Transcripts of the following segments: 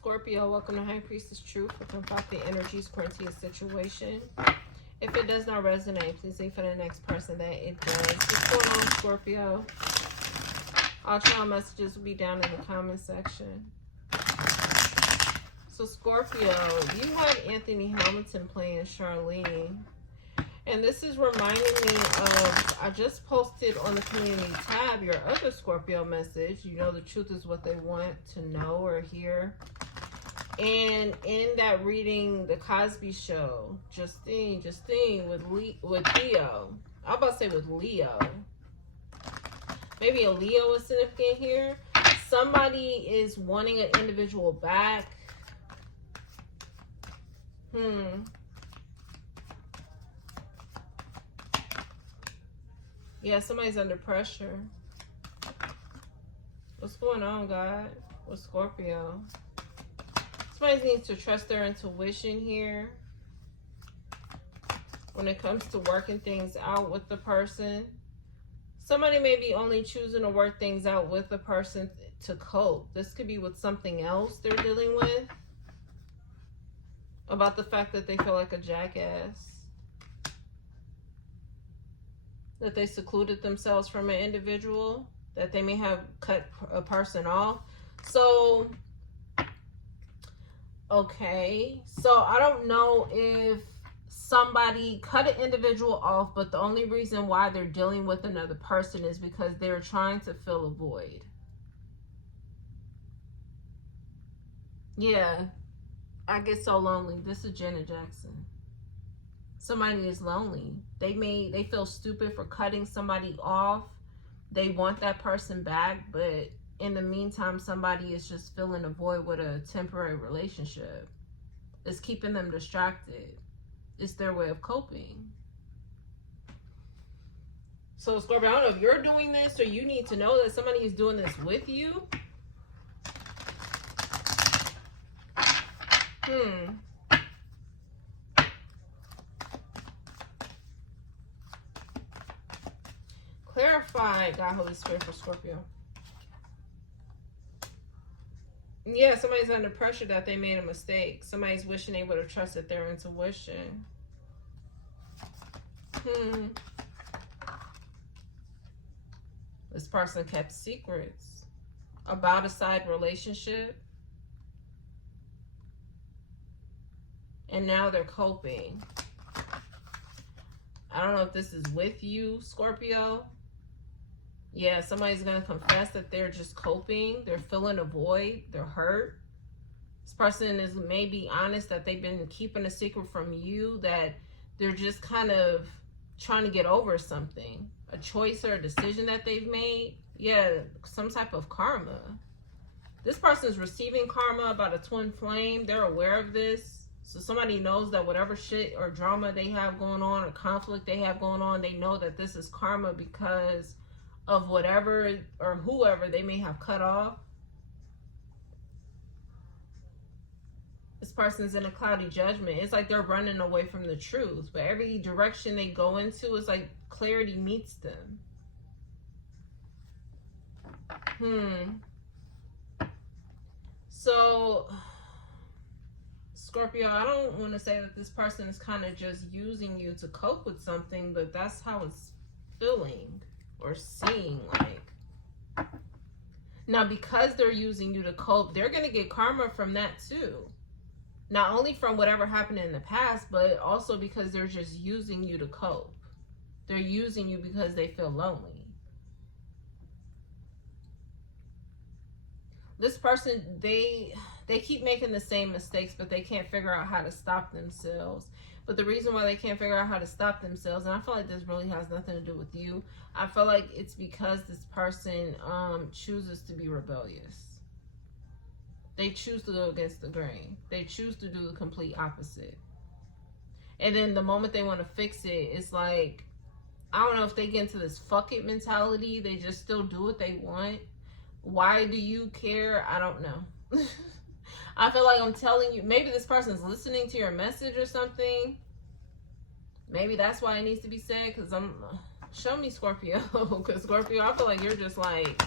Scorpio, welcome to High Priestess Truth. We'll confront the energies according to your situation. If it does not resonate, please leave for the next person that it does. What's going on, Scorpio? All channel messages will be down in the comment section. So, Scorpio, you have Anthony Hamilton playing Charlene. And this is reminding me of, I just posted on the community tab your other Scorpio message. You know, the truth is what they want to know or hear. And in that reading, the Cosby Show, Justine with Leo. I'm about to say with Leo. Maybe a Leo is significant here. Somebody is wanting an individual back. Yeah, somebody's under pressure. What's going on, God? With Scorpio? Somebody needs to trust their intuition here. When it comes to working things out with the person. Somebody may be only choosing to work things out with the person to cope. This could be with something else they're dealing with. About the fact that they feel like a jackass. That they secluded themselves from an individual, that they may have cut a person off. So, okay. So, I don't know if somebody cut an individual off, but the only reason why they're dealing with another person is because they're trying to fill a void. Yeah. I get so lonely. This is Janet Jackson. Somebody is lonely. They feel stupid for cutting somebody off. They want that person back, but in the meantime, somebody is just filling a void with a temporary relationship. It's keeping them distracted. It's their way of coping. So, Scorpio, I don't know if you're doing this or you need to know that somebody is doing this with you. Clarify, God, Holy Spirit, for Scorpio. Yeah, somebody's under pressure that they made a mistake. Somebody's wishing they would have trusted their intuition. This person kept secrets about a side relationship. And now they're coping. I don't know if this is with you, Scorpio. Yeah, somebody's going to confess that they're just coping. They're filling a void. They're hurt. This person is maybe honest that they've been keeping a secret from you, that they're just kind of trying to get over something. A choice or a decision that they've made. Yeah, some type of karma. This person's receiving karma about a twin flame. They're aware of this. So somebody knows that whatever shit or drama they have going on or conflict they have going on, they know that this is karma because of whatever or whoever they may have cut off. This person's in a cloudy judgment. It's like they're running away from the truth. But every direction they go into, it's like clarity meets them. So, Scorpio, I don't want to say that this person is kind of just using you to cope with something, but that's how it's feeling or seeing like. Now, because they're using you to cope, they're going to get karma from that too. Not only from whatever happened in the past, but also because they're just using you to cope. They're using you because they feel lonely. This person, they keep making the same mistakes, but they can't figure out how to stop themselves. But the reason why they can't figure out how to stop themselves, and I feel like this really has nothing to do with you. I feel like it's because this person chooses to be rebellious. They choose to go against the grain. They choose to do the complete opposite. And then the moment they want to fix it, it's like, I don't know if they get into this fuck it mentality. They just still do what they want. Why do you care? I don't know. I feel like I'm telling you, maybe this person's listening to your message or something. Maybe that's why it needs to be said, because show me Scorpio. Because Scorpio, I feel like you're just like,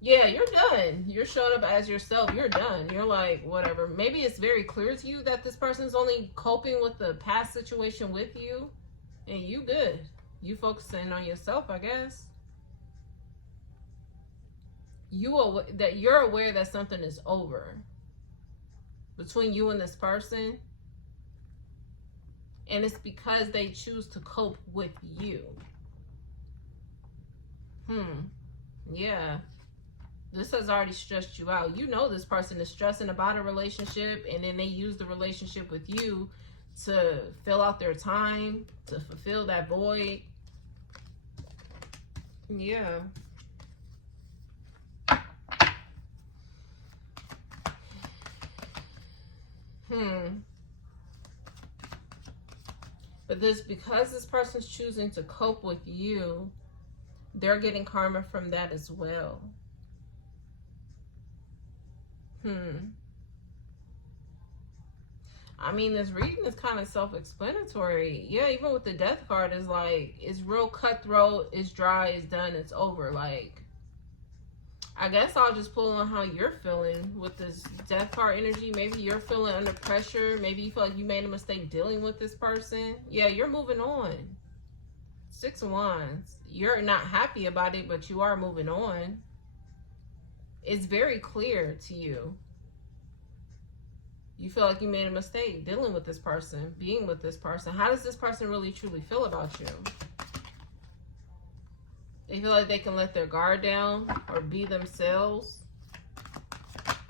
Yeah, you're done. You're showing up as yourself. You're done. You're like, whatever. Maybe it's very clear to you that this person's only coping with the past situation with you, and you good. You focusing on yourself, I guess. That you're aware that something is over between you and this person, and it's because they choose to cope with you. Yeah. This has already stressed you out. You know this person is stressing about a relationship, and then they use the relationship with you to fill out their time, to fulfill that void. Yeah. But because this person's choosing to cope with you, they're getting karma from that as well. I mean, this reading is kind of self-explanatory. Yeah, even with the death card, is like, it's real cutthroat, it's dry, it's done, it's over. Like, I guess I'll just pull on how you're feeling with this death card energy. Maybe you're feeling under pressure. Maybe you feel like you made a mistake dealing with this person. Yeah, you're moving on. 6 of Wands. You're not happy about it, but you are moving on. It's very clear to you. You feel like you made a mistake dealing with this person, being with this person. How does this person really truly feel about you? They feel like they can let their guard down or be themselves.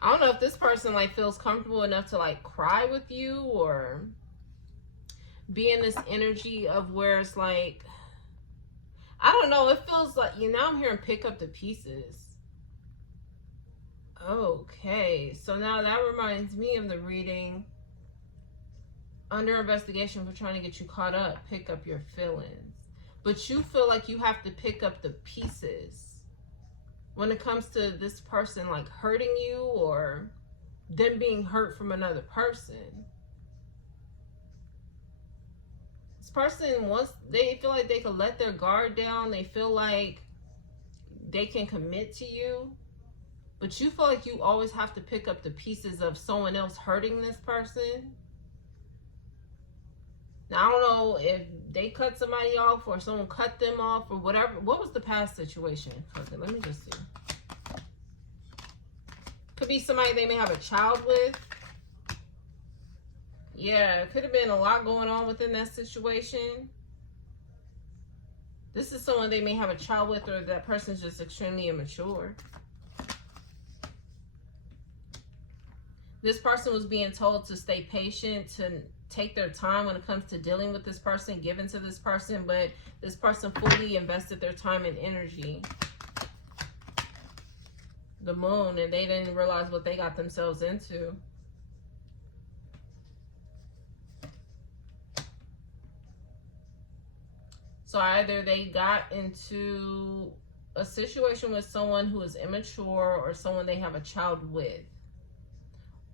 I don't know if this person like feels comfortable enough to like cry with you, or be in this energy of where it's like, I don't know, it feels like, you know, I'm hearing pick up the pieces. Okay, so now that reminds me of the reading, under investigation for trying to get you caught up, pick up your feelings. But you feel like you have to pick up the pieces when it comes to this person like hurting you, or them being hurt from another person. This person wants, they feel like they can let their guard down. They feel like they can commit to you. But you feel like you always have to pick up the pieces of someone else hurting this person. Now, I don't know if they cut somebody off or someone cut them off or whatever. What was the past situation? Okay, let me just see. Could be somebody they may have a child with. Yeah, it could have been a lot going on within that situation. This is someone they may have a child with, or that person's just extremely immature. This person was being told to stay patient, to take their time when it comes to dealing with this person, giving to this person, but this person fully invested their time and energy. The Moon, and they didn't realize what they got themselves into. So either they got into a situation with someone who is immature, or someone they have a child with.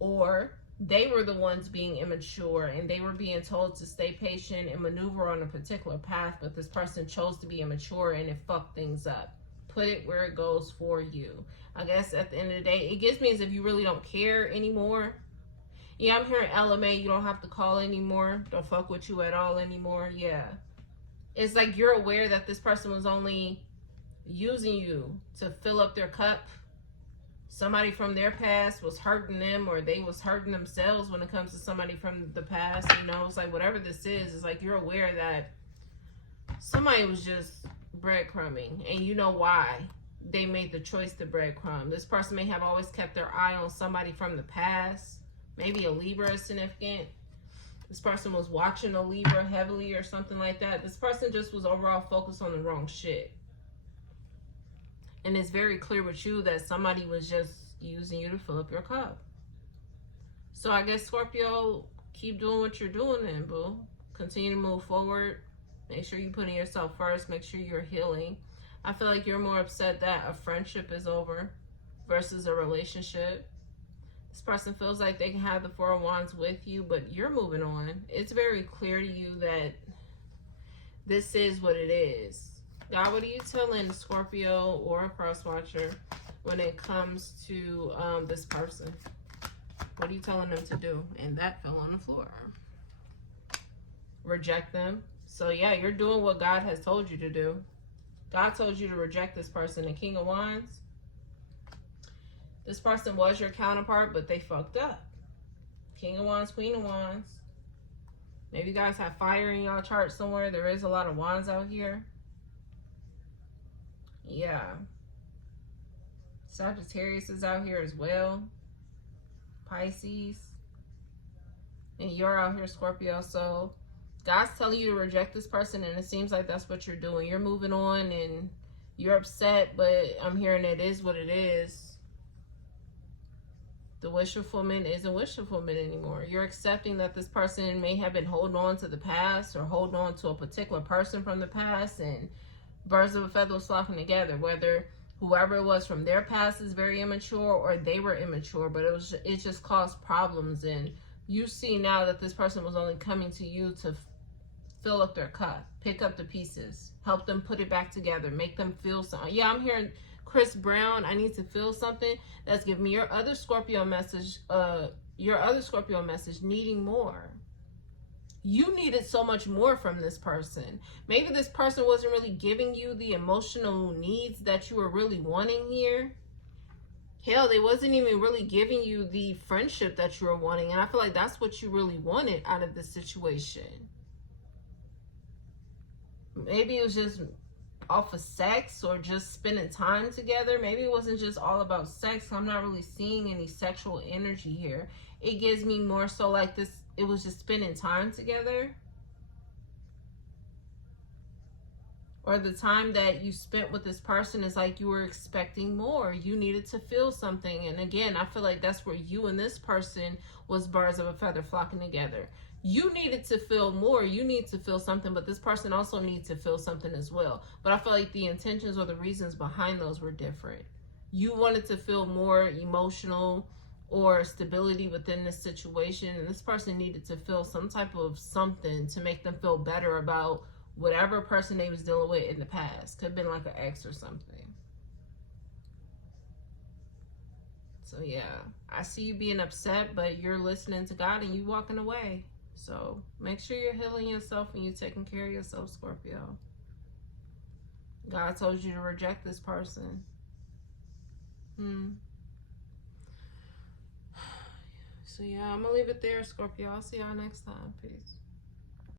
Or they were the ones being immature and they were being told to stay patient and maneuver on a particular path, but this person chose to be immature and it fucked things up. Put it where it goes for you. I guess at the end of the day, it gives me as if you really don't care anymore. Yeah, I'm hearing LMA, you don't have to call anymore. Don't fuck with you at all anymore. Yeah. It's like you're aware that this person was only using you to fill up their cup. Somebody from their past was hurting them, or they was hurting themselves when it comes to somebody from the past. You know, it's like whatever this is, it's like you're aware that somebody was just breadcrumbing, and you know why they made the choice to breadcrumb. This person may have always kept their eye on somebody from the past. Maybe a Libra is significant. This person was watching a Libra heavily or something like that. This person just was overall focused on the wrong shit. And it's very clear with you that somebody was just using you to fill up your cup. So I guess, Scorpio, keep doing what you're doing then, boo. Continue to move forward. Make sure you're putting yourself first. Make sure you're healing. I feel like you're more upset that a friendship is over versus a relationship. This person feels like they can have the Four of Wands with you, but you're moving on. It's very clear to you that this is what it is. God, what are you telling Scorpio or a cross watcher when it comes to this person. What are you telling them to do? And that fell on the floor. Reject them. So yeah, you're doing what God has told you to do. God told you to reject this person. The King of Wands. This person was your counterpart, but they fucked up. King of Wands, Queen of Wands. Maybe you guys have fire in y'all chart somewhere. There is a lot of wands out here. Yeah. Sagittarius is out here as well. Pisces. And you're out here, Scorpio. So God's telling you to reject this person, and it seems like that's what you're doing. You're moving on and you're upset, but I'm hearing it is what it is. The wish fulfillment isn't wish fulfillment anymore. You're accepting that this person may have been holding on to the past or holding on to a particular person from the past, and birds of a feather was flocking together. Whether whoever it was from their past is very immature or they were immature, but it just caused problems. And you see now that this person was only coming to you to fill up their cup, pick up the pieces, help them put it back together, make them feel something. Yeah, I'm hearing Chris Brown, I need to feel something. That's giving me your other Scorpio message, needing more. You needed so much more from this person. Maybe this person wasn't really giving you the emotional needs that you were really wanting here. Hell, they wasn't even really giving you the friendship that you were wanting. And I feel like that's what you really wanted out of this situation. Maybe it was just off of sex or just spending time together. Maybe it wasn't just all about sex. I'm not really seeing any sexual energy here. It gives me more so like this, it was just spending time together. Or the time that you spent with this person is like you were expecting more. You needed to feel something. And again, I feel like that's where you and this person was birds of a feather flocking together. You needed to feel more. You need to feel something, but this person also needs to feel something as well. But I feel like the intentions or the reasons behind those were different. You wanted to feel more emotional or stability within this situation, and this person needed to feel some type of something to make them feel better about whatever person they was dealing with in the past. Could have been like an ex or something. So yeah, I see you being upset, but you're listening to God and you walking away. So make sure you're healing yourself and you're taking care of yourself, Scorpio. God told you to reject this person. So yeah, I'm going to leave it there, Scorpio. I'll see y'all next time. Peace.